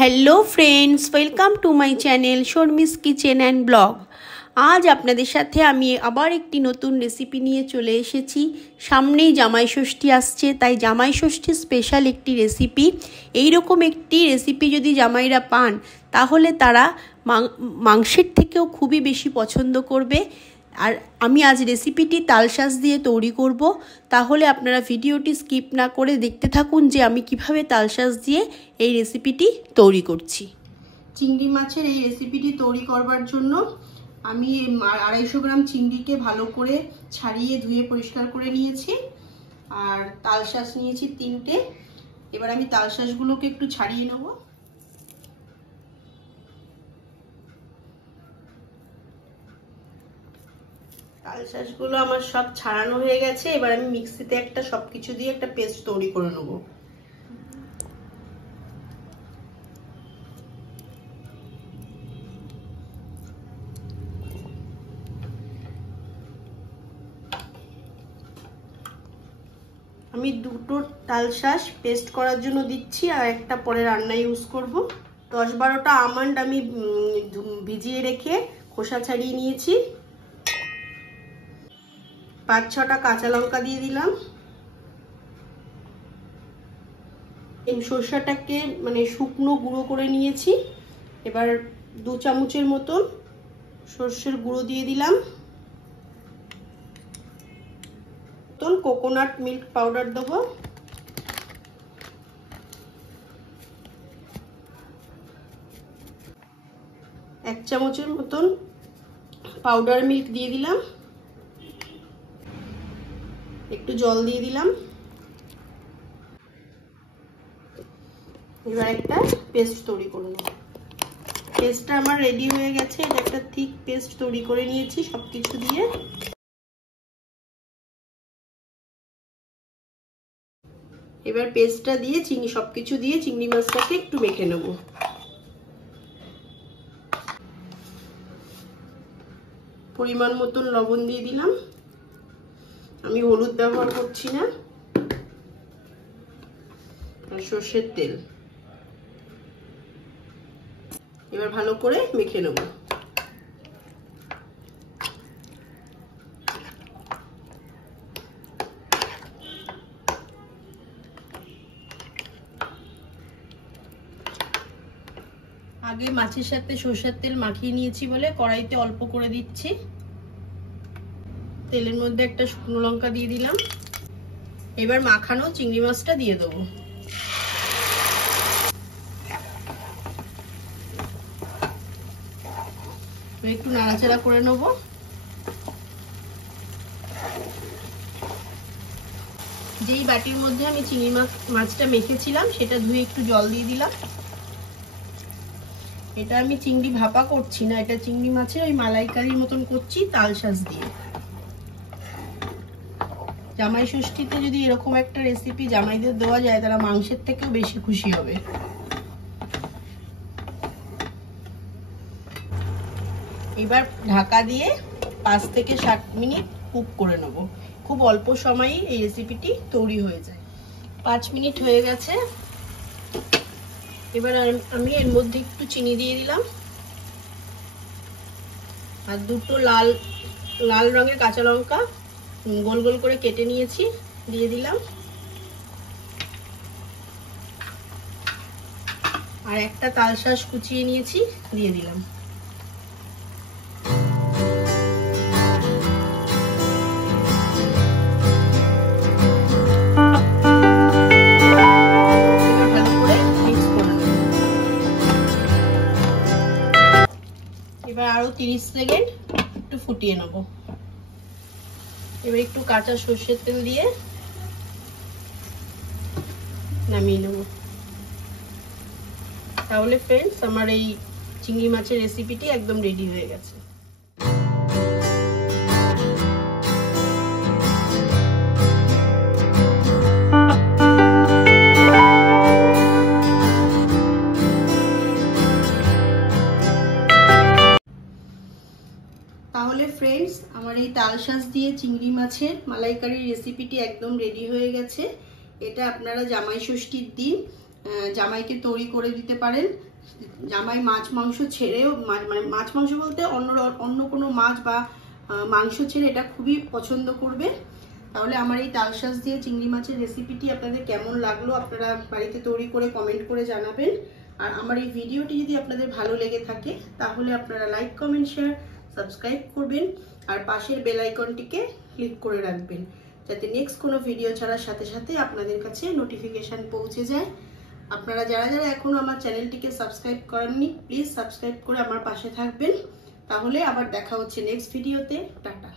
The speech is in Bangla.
Hello friends, welcome to my channel Sharmi's kitchen and blog. আজ আপনাদের সাথে আমি আবার একটি নতুন রেসিপি নিয়ে চলে এসেছি। সামনেই জামাই ষষ্ঠী আসছে, তাই জামাই ষষ্ঠীর স্পেশাল একটি রেসিপি। এইরকম একটি রেসিপি যদি জামাইরা পান তাহলে তারা মাংসের থেকেও খুবই বেশি পছন্দ করবে। আর আমি আজ রেসিপিটি তালশাঁস দিয়ে তৈরি করব, তাহলে আপনারা ভিডিওটি স্কিপ না করে দেখতে থাকুন যে আমি কিভাবে তালশাঁস দিয়ে এই রেসিপিটি তৈরি করছি। চিংড়ি মাছের এই রেসিপিটি তৈরি করবার জন্য আমি 250 গ্রাম চিংড়িকে ভালো করে ছাড়িয়ে ধুয়ে পরিষ্কার করে নিয়েছি, আর তালশাঁস নিয়েছি 3টে। এবার আমি তালশাঁসগুলোকে একটু ছাড়িয়ে নেব। তালশাঁসগুলো আমার সব ছাড়ানো হয়ে গেছে। এবার আমি মিক্সিতে সবকিছু দিয়ে একটা পেস্ট তৈরি করে নেব। আমি 2টো তালশাঁস পেস্ট করার জন্য দিচ্ছি, আর একটা পরে রান্নায় ইউজ করব। 10-12টা আমন্ড আমি ভিজিয়ে রেখে খোসা ছাড়িয়ে নিয়েছি। 5-6টা কাঁচা লঙ্কা দিয়ে দিলাম। এই সরষাটাকে শুকনো গুঁড়ো করে নিয়েছি। এবার 2 চামচের মতন সর্ষের গুঁড়ো দিয়ে দিলাম। কোকোনাট মিল্ক পাউডার দেবো। 1 চামচের মতন পাউডার মিল্ক দিয়ে দিলাম। একটু জল দিয়ে দিলাম। এবার একটা পেস্ট তৈরি করে নেব। পেস্টটা আমার রেডি হয়ে গেছে। এটা একটা থিক পেস্ট তৈরি করে নিয়েছি সবকিছু দিয়ে। এবার পেস্টটা দিয়ে সবকিছু দিয়ে চিংড়ি মাছটাকে একটু মেখে নেব। পরিমাণ মতন লবণ দিয়ে দিলাম। আমি হলুদ ব্যবহার করছি না। আর সরষের তেল। এবার ভালো করে মেখে নেব। আগে মাছের সাথে সরষের তেল মাখিয়ে নিয়েছি বলে কড়াইতে অল্প করে দিচ্ছি। তেলের মধ্যে একটা শুকনো লঙ্কা দিয়ে দিলাম। এবার মাখানো চিংড়ি মাছটা দিয়ে দেবো। একটু নাড়াচাড়া করে নেব। যেই বাটির মধ্যে আমি চিংড়ি মাছটা মেখেছিলাম সেটা ধুয়ে একটু জল দিয়ে দিলাম। এটা আমি চিংড়ি ভাপা করছি না, এটা চিংড়ি মাছের ওই মালাইকারির মতন করছি তালশাঁস দিয়ে। জামাই ষষ্ঠীতে যদি এরকম একটা রেসিপি জামাইদের দেওয়া যায় তারা মাংসের থেকেও বেশি খুশি হবে। এবার ঢাকা দিয়ে 5 থেকে 7 মিনিট কুক করে নেব। খুব অল্প সময়েই এই রেসিপিটি তৈরি হয়ে যায়। 5 মিনিট হয়ে গেছে। এবার আমি এর মধ্যে একটু চিনি দিয়ে দিলাম, আর 2টো লাল রঙের কাঁচা লঙ্কা গোল গোল করে কেটে নিয়েছি দিয়ে দিলাম, আর একটা তালশাঁস কুচিয়ে নিয়েছি দিয়ে দিলাম। এবার আরো 30 সেকেন্ড একটু ফুটিয়ে নেব। এবার একটু কাঁচা সরষের তেল দিয়ে নামিয়ে নেব। তাহলে ফ্রেন্ডস আমার এই চিংড়ি মাছের রেসিপিটি একদম রেডি হয়ে গেছে। তাহলে ফ্রেন্ডস আমার এই তালশাঁস দিয়ে চিংড়ি মাছের মালাইকারি রেসিপিটি একদম রেডি হয়ে গেছে। এটা আপনারা জামাই ষষ্ঠীর দিন জামাইকে তৈরি করে দিতে পারেন। জামাই মাছ মাংস ছেড়েও, মানে মাছ মাংস বলতে অন্য কোনো মাছ বা মাংস ছেড়ে এটা খুবই পছন্দ করবে। তাহলে আমার এই তালশাঁস দিয়ে চিংড়ি মাছের রেসিপিটি আপনাদের কেমন লাগলো আপনারা বাড়িতে তৈরি করে কমেন্ট করে জানাবেন। আর আমার এই ভিডিওটি যদি আপনাদের ভালো লেগে থাকে তাহলে আপনারা লাইক, কমেন্ট, শেয়ার, সাবস্ক্রাইব করবেন আর পাশের বেল আইকনটিকে ক্লিক করে রাখবেন, যাতে নেক্সট কোনো ভিডিও ছাড়ার সাথে সাথে আপনাদের কাছে নোটিফিকেশান পৌঁছে যায়। আপনারা যারা যারা এখনও আমার চ্যানেলটিকে সাবস্ক্রাইব করেননি, প্লিজ সাবস্ক্রাইব করে আমার পাশে থাকবেন। তাহলে আবার দেখা হচ্ছে নেক্সট ভিডিওতে। টাটা।